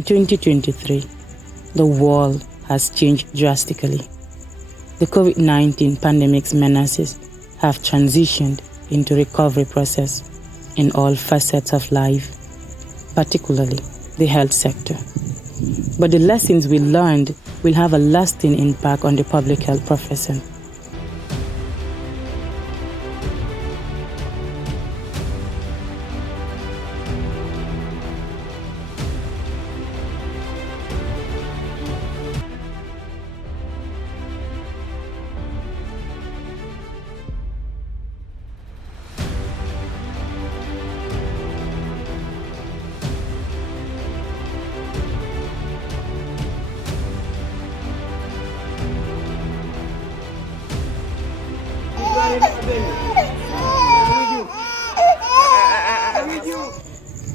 In 2023, the world has changed drastically. The COVID-19 pandemic's menaces have transitioned into recovery process in all facets of life, particularly the health sector. But the lessons we learned will have a lasting impact on the public health profession.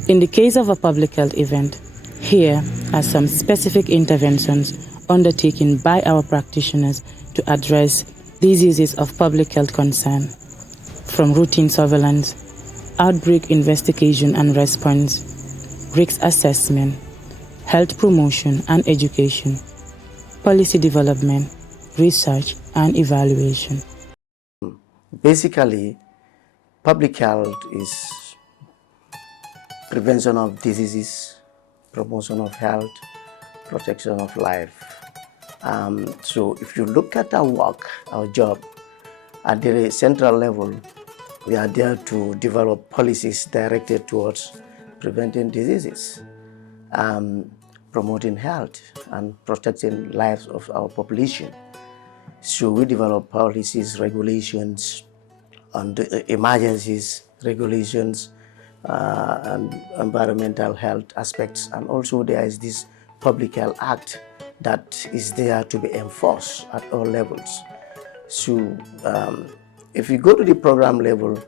In the case of a public health event, here are some specific interventions undertaken by our practitioners to address diseases of public health concern, from routine surveillance, outbreak investigation and response, risk assessment, health promotion and education, policy development, research and evaluation. Basically, public health is prevention of diseases, promotion of health, protection of life. So if you look at our work, our job, at the central level, we are there to develop policies directed towards preventing diseases, promoting health, and protecting lives of our population. So we develop policies, regulations, on the emergencies, regulations, and environmental health aspects. And also there is this Public Health Act that is there to be enforced at all levels. So if you go to the program level,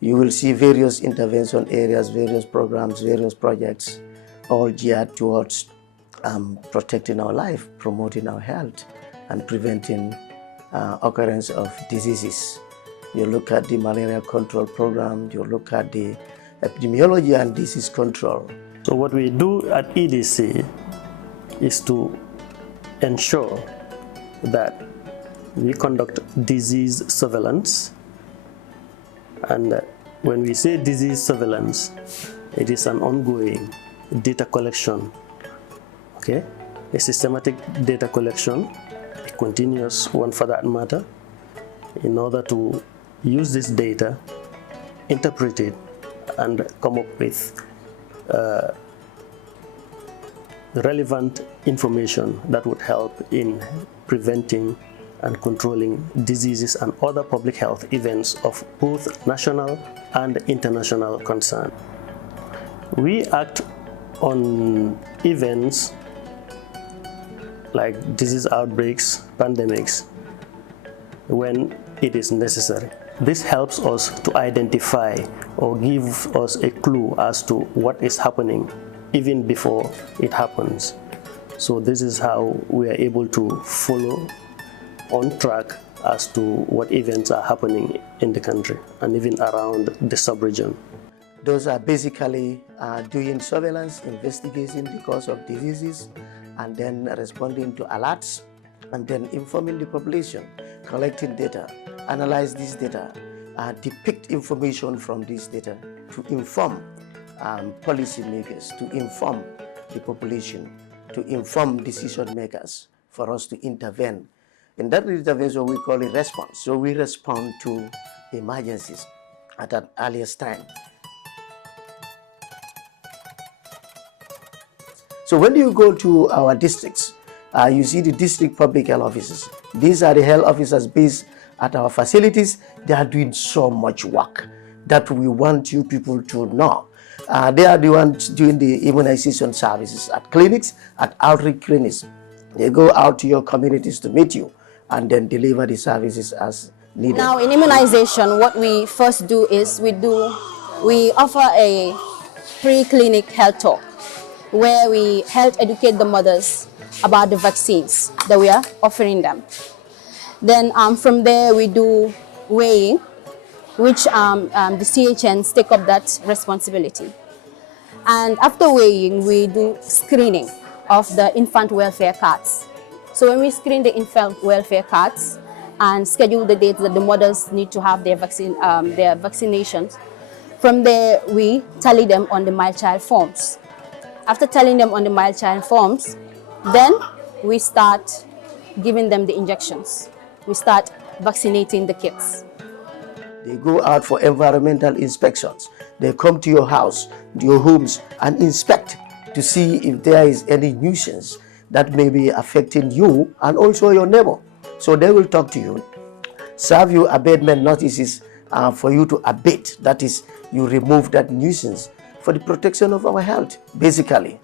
you will see various intervention areas, various programs, various projects, all geared towards protecting our life, promoting our health, and preventing occurrence of diseases. You look at the malaria control program, you look at the epidemiology and disease control. So what we do at EDC is to ensure that we conduct disease surveillance. And when we say disease surveillance, it is an ongoing data collection, okay? A systematic data collection, a continuous one for that matter, in order to use this data, interpret it, and come up with relevant information that would help in preventing and controlling diseases and other public health events of both national and international concern. We act on events like disease outbreaks, pandemics, when it is necessary. This helps us to identify or give us a clue as to what is happening even before it happens. So this is how we are able to follow on track as to what events are happening in the country and even around the sub-region. Those are basically doing surveillance, investigating the cause of diseases, and then responding to alerts, and then informing the population, collecting data, analyze this data, depict information from this data to inform policymakers, to inform the population, to inform decision makers for us to intervene. In that intervention, we call it response. So we respond to emergencies at an earliest time. So when you go to our districts, you see the district public health officers. These are the health officers based at our facilities. They are doing so much work that we want you people to know. They are the ones doing the immunization services at clinics, at outreach clinics. They go out to your communities to meet you and then deliver the services as needed. Now in immunization, what we first do is we offer a pre-clinic health talk where we help educate the mothers about the vaccines that we are offering them. Then from there we do weighing, which the CHNs take up that responsibility. And after weighing, we do screening of the infant welfare cards. So when we screen the infant welfare cards and schedule the dates that the mothers need to have their vaccinations, from there we tally them on the mild child forms. After tallying them on the mild child forms, then we start giving them the injections. We start vaccinating the kids. They go out for environmental inspections. They come to your house, to your homes, and inspect to see if there is any nuisance that may be affecting you and also your neighbor. So they will talk to you, serve you abatement notices for you to abate. That is, you remove that nuisance for the protection of our health, basically.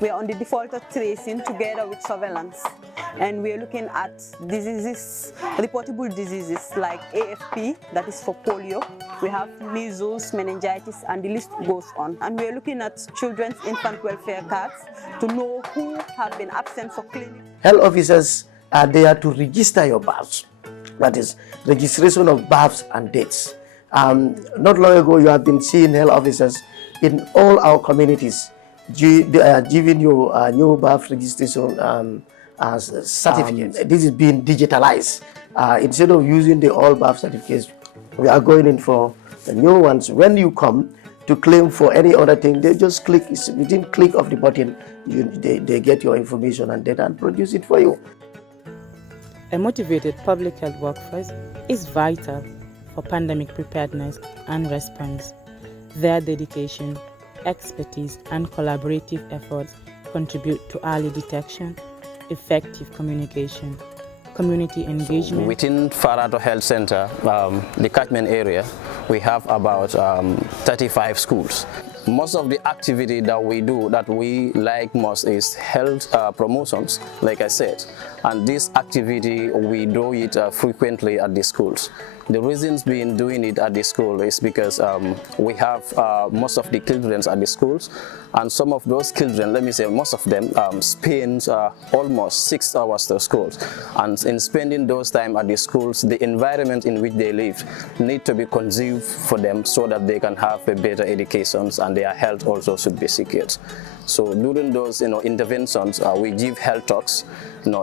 We are on the default of tracing together with surveillance, and we are looking at diseases, reportable diseases like AFP, that is for polio. We have measles, meningitis, and the list goes on. And we are looking at children's infant welfare cards to know who have been absent for clinic. Health officers are there to register your births. That is, registration of births and dates. Not long ago, you have been seeing health officers in all our communities giving you a new birth registration as certificate. This is being digitalized. Instead of using the old birth certificates, we are going in for the new ones. When you come to claim for any other thing, they just click, within click of the button, they get your information and data and produce it for you. A motivated public health workforce is vital for pandemic preparedness and response. Their dedication, expertise, and collaborative efforts contribute to early detection, effective communication, community engagement. Within Farato Health Center, the catchment area, we have about 35 schools. Most of the activity that we do, that we like most, is health promotions, like I said. And this activity, we do it frequently at the schools. The reasons being doing it at the school is because we have most of the children at the schools, and some of those children, let me say most of them, spend almost 6 hours to school. And in spending those time at the schools, the environment in which they live need to be conducive for them so that they can have a better education and their health also should be secured. So during those interventions, we give health talks.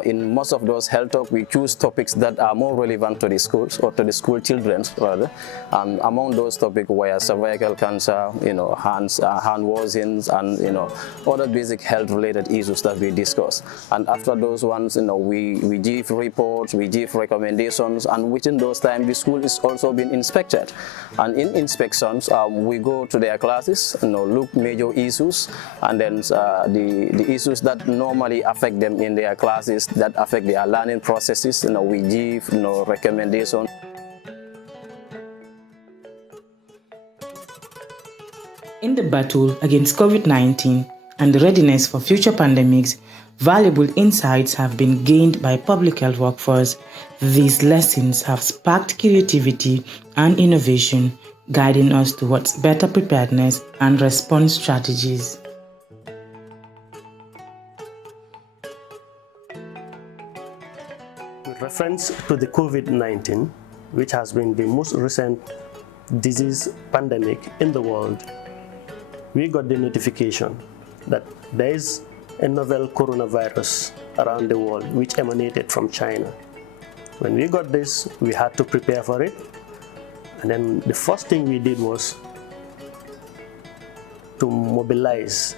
In most of those health talks, we choose topics that are more relevant to the schools, or to the school children rather. Among those topics were cervical cancer, hand washings, and other basic health-related issues that we discuss. And after those ones, we give reports, we give recommendations, and within those times, the school is also being inspected. And in inspections, we go to their classes, look major issues, and then the issues that normally affect them in their classes, that affect their learning processes, we give recommendations. In the battle against COVID-19 and the readiness for future pandemics, valuable insights have been gained by public health workforce. These lessons have sparked creativity and innovation, guiding us towards better preparedness and response strategies. With reference to the COVID-19, which has been the most recent disease pandemic in the world, we got the notification that there is a novel coronavirus around the world which emanated from China. When we got this, we had to prepare for it. And then the first thing we did was to mobilize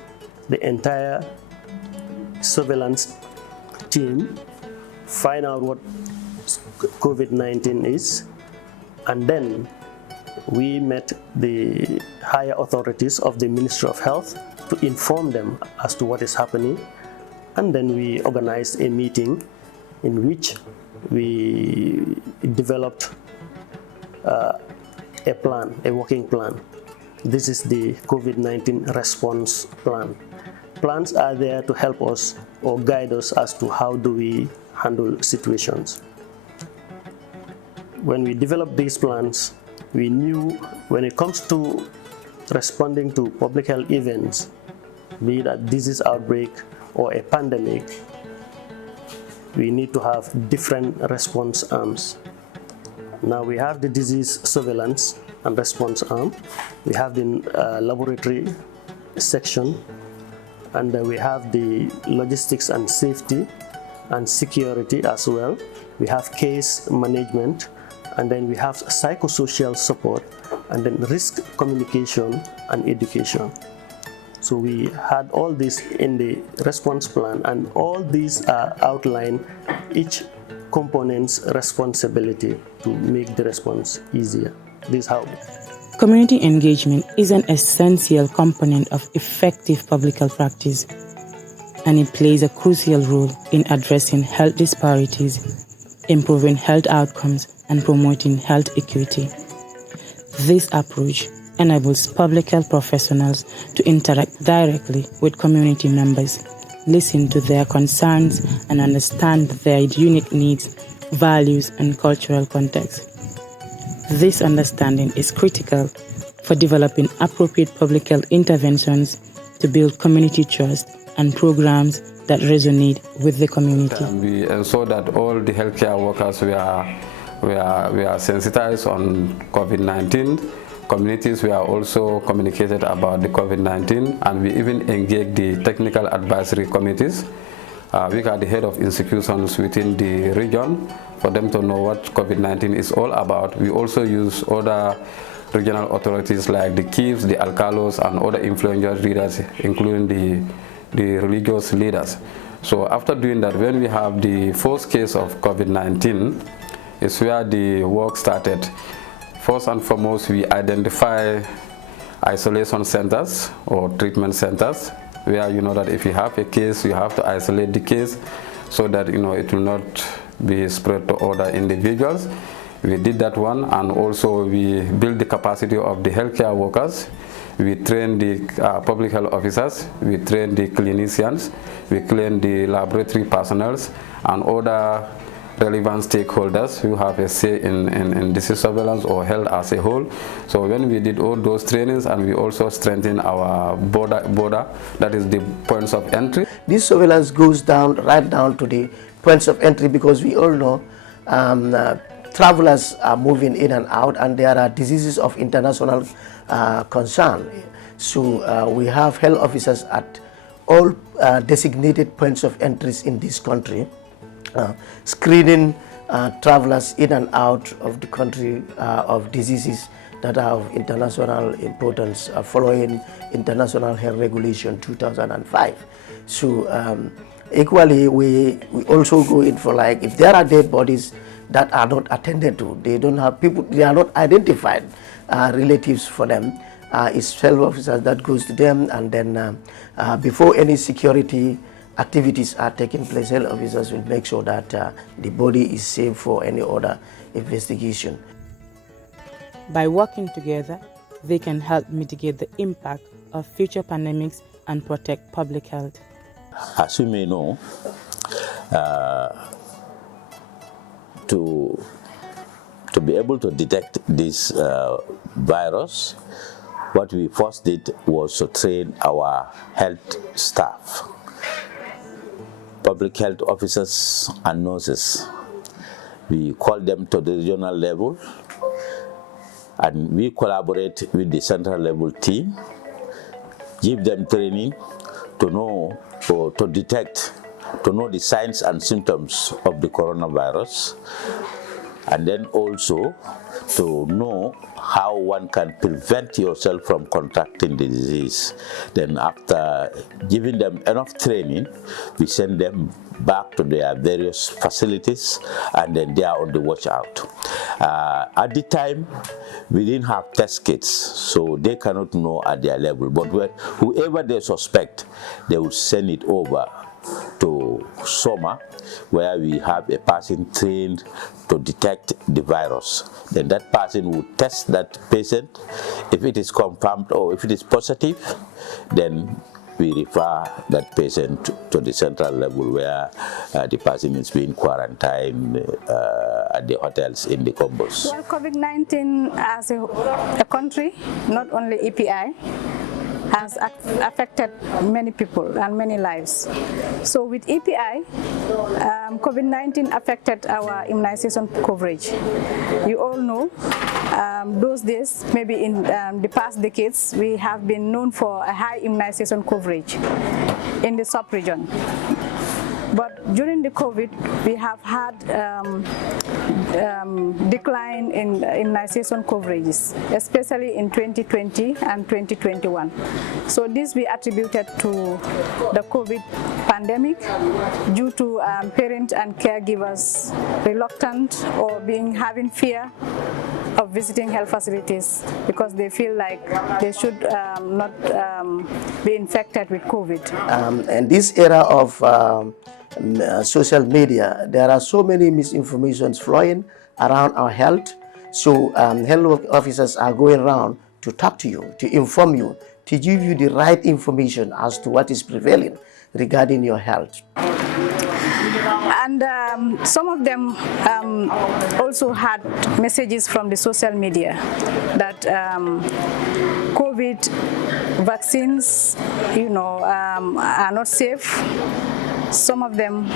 the entire surveillance team, find out what COVID-19 is, and then we met the higher authorities of the Ministry of Health to inform them as to what is happening. And then we organized a meeting in which we developed a plan, a working plan. This is the COVID-19 response plan. Plans are there to help us or guide us as to how do we handle situations. When we developed these plans, we knew when it comes to responding to public health events, be it a disease outbreak or a pandemic, we need to have different response arms. Now we have the disease surveillance and response arm. We have the laboratory section, and we have the logistics and safety and security as well. We have case management, and then we have psychosocial support, and then risk communication and education. So we had all this in the response plan, and all these are outlined each component's responsibility to make the response easier. This is how. Community engagement is an essential component of effective public health practice, and it plays a crucial role in addressing health disparities, improving health outcomes, and promoting health equity. This approach enables public health professionals to interact directly with community members, listen to their concerns, and understand their unique needs, values, and cultural context. This understanding is critical for developing appropriate public health interventions to build community trust and programs that resonate with the community. We ensure that all the healthcare workers were sensitized on COVID-19. Communities were also communicated about the COVID-19, and we even engaged the technical advisory committees, which are the head of institutions within the region, for them to know what COVID-19 is all about. We also use other regional authorities like the chiefs, the alcalos, and other influential leaders, including the religious leaders. So after doing that, when we have the first case of COVID-19, is where the work started. First and foremost, we identify isolation centers or treatment centers, where you know that if you have a case, you have to isolate the case so that it will not be spread to other individuals. We did that one, and also we built the capacity of the healthcare workers. We train the public health officers, we train the clinicians, we train the laboratory personnel and other relevant stakeholders who have a say in disease surveillance or health as a whole. So when we did all those trainings, and we also strengthened our border, that is the points of entry. This surveillance goes right down to the points of entry, because we all know travelers are moving in and out, and there are diseases of international concern. So we have health officers at all designated points of entries in this country, screening travelers in and out of the country of diseases that are of international importance following International Health Regulation 2005. So equally, we also go in for, like, if there are dead bodies that are not attended to, they don't have people, they are not identified relatives for them, it's health officers that goes to them, and then before any security activities are taking place, health officers will make sure that the body is safe for any other investigation. By working together, they can help mitigate the impact of future pandemics and protect public health. As you may know, to be able to detect this virus, what we first did was to train our health staff, public health officers and nurses. We call them to the regional level, and we collaborate with the central level team, give them training to know or to detect, to know the signs and symptoms of the coronavirus, and then also to know how one can prevent yourself from contracting the disease. Then after giving them enough training, we send them back to their various facilities, and then they are on the watch out. At the time, we didn't have test kits, so they cannot know at their level, but whoever they suspect, they will send it over to SOMA, where we have a person trained to detect the virus. Then that person will test that patient. If it is confirmed or if it is positive, then we refer that patient to the central level, where the person is being quarantined at the hotels in the combos. Well, COVID-19 as a country, not only API, has affected many people and many lives. So with EPI, COVID-19 affected our immunization coverage. You all know those days, maybe in the past decades, we have been known for a high immunization coverage in the sub-region. But during the COVID, we have had decline in immunization coverages, especially in 2020 and 2021. So this we attributed to the COVID pandemic due to parents and caregivers reluctant or having fear of visiting health facilities because they feel like they should not be infected with COVID. In this era of social media, there are so many misinformations flowing around our health. So health officers are going around to talk to you, to inform you, to give you the right information as to what is prevailing regarding your health. And some of them also had messages from the social media that COVID vaccines, are not safe. Some of them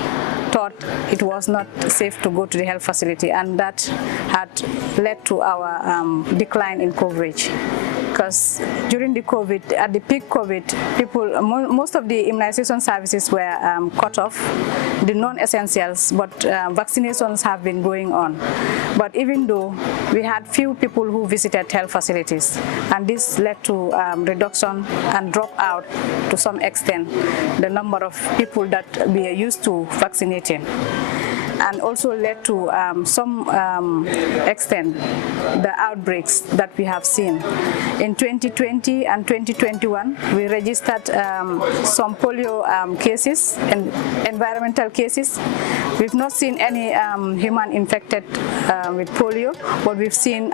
thought it was not safe to go to the health facility, and that had led to our decline in coverage. Because during the COVID, at the peak COVID, most of the immunization services were cut off, the non-essentials, but vaccinations have been going on. But even though we had few people who visited health facilities, and this led to reduction and drop out to some extent the number of people that we are used to vaccinating, and also led to some extent the outbreaks that we have seen. In 2020 and 2021, we registered some polio cases and environmental cases. We've not seen any human infected with polio, but we've seen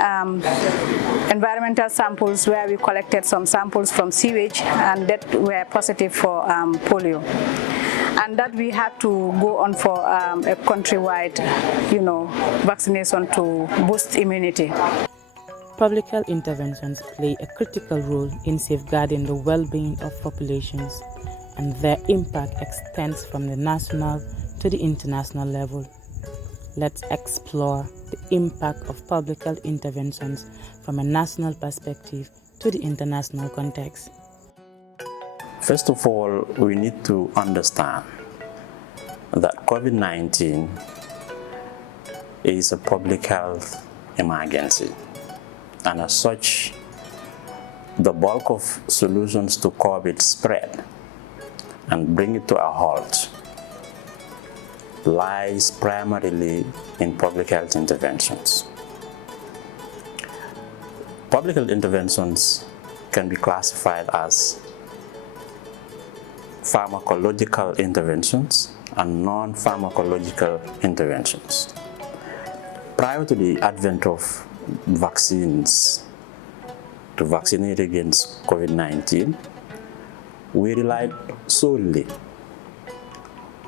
environmental samples where we collected some samples from sewage and that were positive for polio. And that we had to go on for a countrywide, vaccination to boost immunity. Public health interventions play a critical role in safeguarding the well-being of populations, and their impact extends from the national to the international level. Let's explore the impact of public health interventions from a national perspective to the international context. First of all, we need to understand that COVID-19 is a public health emergency, and as such, the bulk of solutions to COVID spread and bring it to a halt lies primarily in public health interventions. Public health interventions can be classified as pharmacological interventions and non-pharmacological interventions. Prior to the advent of vaccines to vaccinate against COVID-19, we relied solely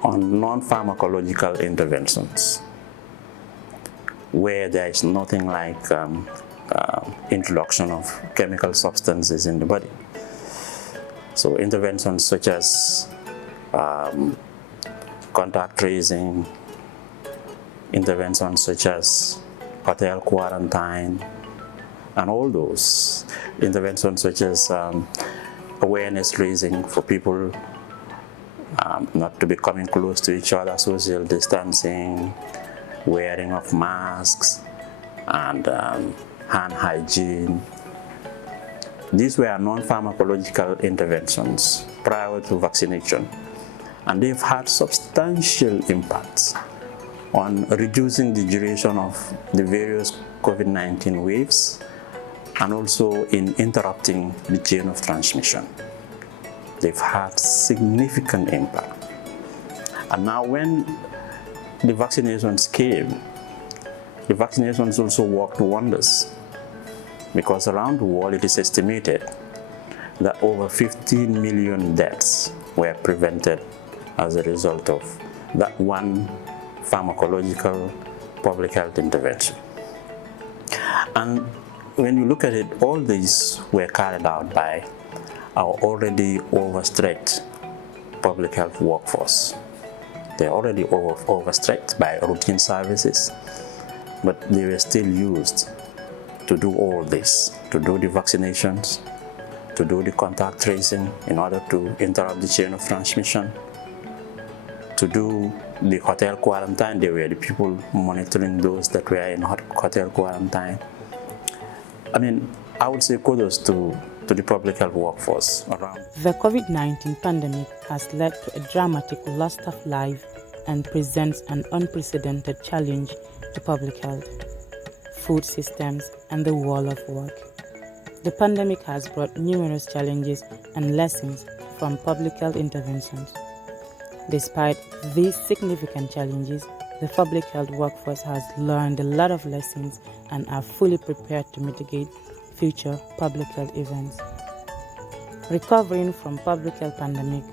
on non-pharmacological interventions, where there is nothing like introduction of chemical substances in the body. So interventions such as contact tracing, interventions such as hotel quarantine, and all those interventions such as awareness raising for people not to be coming close to each other, social distancing, wearing of masks, and hand hygiene. These were non-pharmacological interventions prior to vaccination, and they've had substantial impacts on reducing the duration of the various COVID-19 waves and also in interrupting the chain of transmission. They've had significant impact. And now when the vaccinations came, the vaccinations also worked wonders, because around the world it is estimated that over 15 million deaths were prevented as a result of that one pharmacological public health intervention. And when you look at it, all these were carried out by our already overstretched public health workforce. They're already overstretched by routine services, but they were still used to do all this, to do the vaccinations, to do the contact tracing in order to interrupt the chain of transmission, to do the hotel quarantine. They were the people monitoring those that were in hotel quarantine. I mean, I would say kudos to the public health workforce around. The COVID-19 pandemic has led to a dramatic loss of life and presents an unprecedented challenge to public health, food systems, and the world of work. The pandemic has brought numerous challenges and lessons from public health interventions. Despite these significant challenges, the public health workforce has learned a lot of lessons and are fully prepared to mitigate future public health events. Recovering from public health pandemic,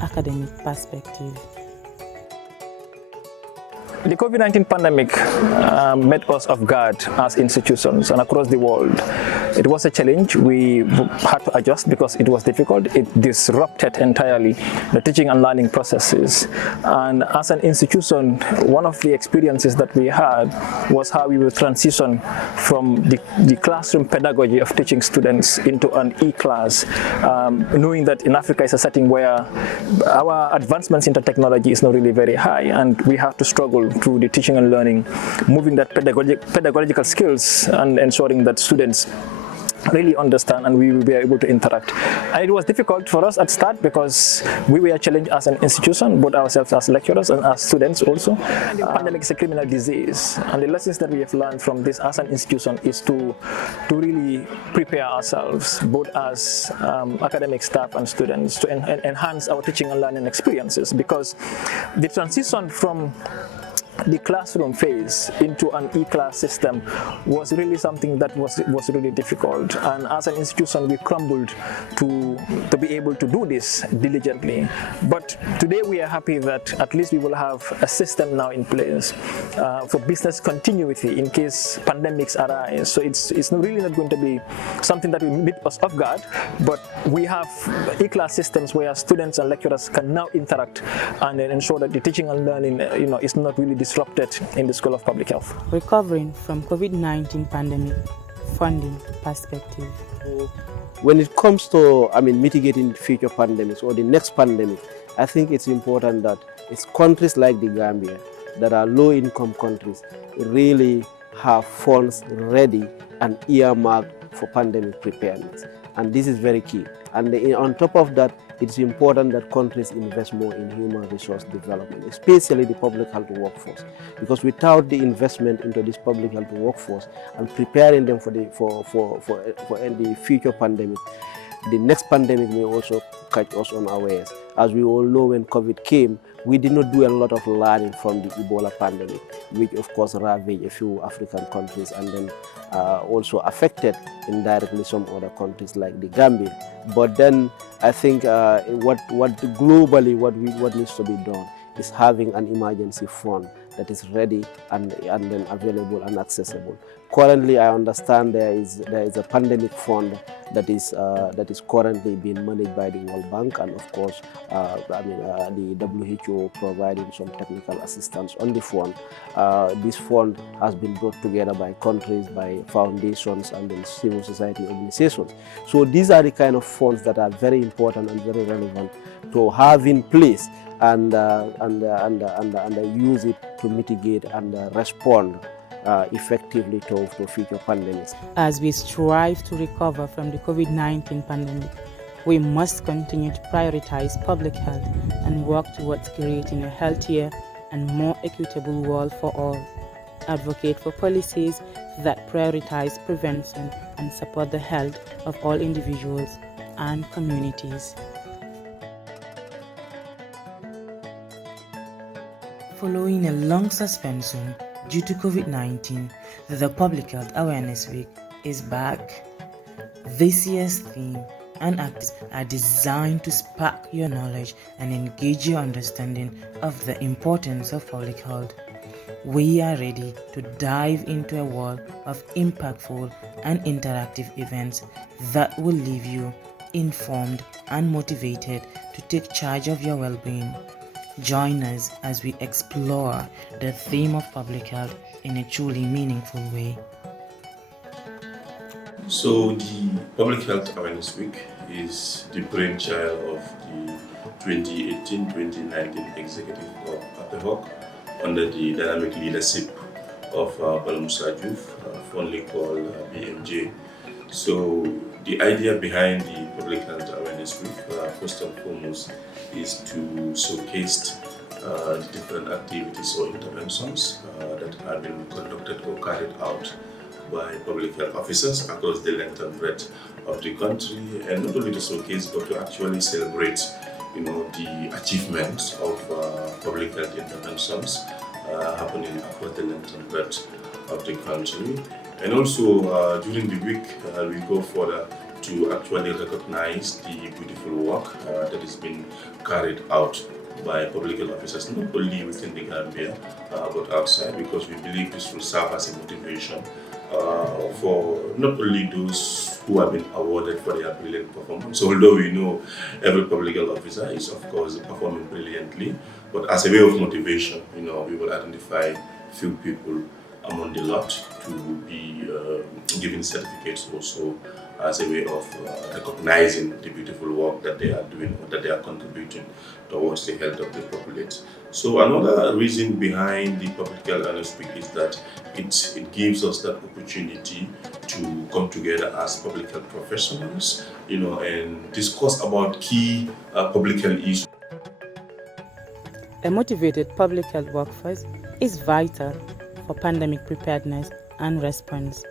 academic perspective. The COVID-19 pandemic met us off guard as institutions and across the world. It was a challenge. We had to adjust because it was difficult. It disrupted entirely the teaching and learning processes. And as an institution, one of the experiences that we had was how we would transition from the classroom pedagogy of teaching students into an e-class, knowing that in Africa is a setting where our advancements into technology is not really very high, and we have to struggle through the teaching and learning, moving that pedagogical skills and ensuring that students really understand and we will be able to interact. And it was difficult for us at start because we were challenged as an institution, both ourselves as lecturers and as students also. The pandemic is a criminal disease, and the lessons that we have learned from this as an institution is to really prepare ourselves, both as academic staff and students, to enhance our teaching and learning experiences, because the transition from the classroom phase into an e-class system was really something that was really difficult, and as an institution we crumbled to be able to do this diligently. But today we are happy that at least we will have a system now in place for business continuity in case pandemics arise. So it's really not going to be something that will meet us off guard, but we have e-class systems where students and lecturers can now interact and then ensure that the teaching and learning is not really disrupted in the School of Public Health. Recovering from COVID-19 pandemic, funding perspective. When it comes to, mitigating future pandemics or the next pandemic, I think it's important that it's countries like the Gambia that are low-income countries really have funds ready and earmarked for pandemic preparedness. And this is very key. And on top of that, it's important that countries invest more in human resource development, especially the public health workforce. Because without the investment into this public health workforce and preparing them for the future pandemic, the next pandemic may also catch us unawares. As we all know, when COVID came, we did not do a lot of learning from the Ebola pandemic, which of course ravaged a few African countries and then also affected indirectly some other countries like the Gambia. But then I think globally what needs to be done is having an emergency fund that is ready and then available and accessible. Currently, I understand there is a pandemic fund that is currently being managed by the World Bank, and of course, the WHO providing some technical assistance on the fund. This fund has been brought together by countries, by foundations, and then civil society organizations. So these are the kind of funds that are very important and very relevant to have in place and use it to mitigate and respond effectively to future pandemics. As we strive to recover from the COVID-19 pandemic, we must continue to prioritize public health and work towards creating a healthier and more equitable world for all. Advocate for policies that prioritize prevention and support the health of all individuals and communities. Following a long suspension due to COVID-19, the Public Health Awareness Week is back. This year's theme and acts are designed to spark your knowledge and engage your understanding of the importance of public health. We are ready to dive into a world of impactful and interactive events that will leave you informed, and motivated to take charge of your well-being. Join us as we explore the theme of public health in a truly meaningful way. So the Public Health Awareness Week is the brainchild of the 2018-2019 executive of APEHOG under the dynamic leadership of Musa Diouf, fondly called BMJ. So the idea behind the Public Health Awareness Week, first and foremost, is to showcase the different activities or interventions that have been conducted or carried out by public health officers across the length and breadth of the country, and not only to showcase but to actually celebrate, the achievements of public health interventions happening across the length and breadth of the country. And also during the week, we go further to actually recognize the beautiful work that is being carried out by public health officers, not only within the Gambia, but outside, because we believe this will serve as a motivation for not only those who have been awarded for their brilliant performance, although we know every public health officer is of course performing brilliantly, but as a way of motivation, we will identify few people among the lot to be given certificates also as a way of recognizing the beautiful work that they are doing or that they are contributing towards the health of the populace. So another reason behind the Public Health Awareness Week is that it gives us that opportunity to come together as public health professionals, and discuss about key public health issues. A motivated public health workforce is vital for pandemic preparedness and response.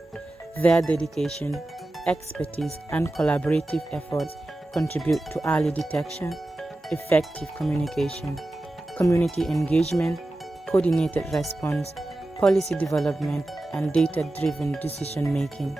Their dedication, expertise, and collaborative efforts contribute to early detection, effective communication, community engagement, coordinated response, policy development, and data-driven decision-making.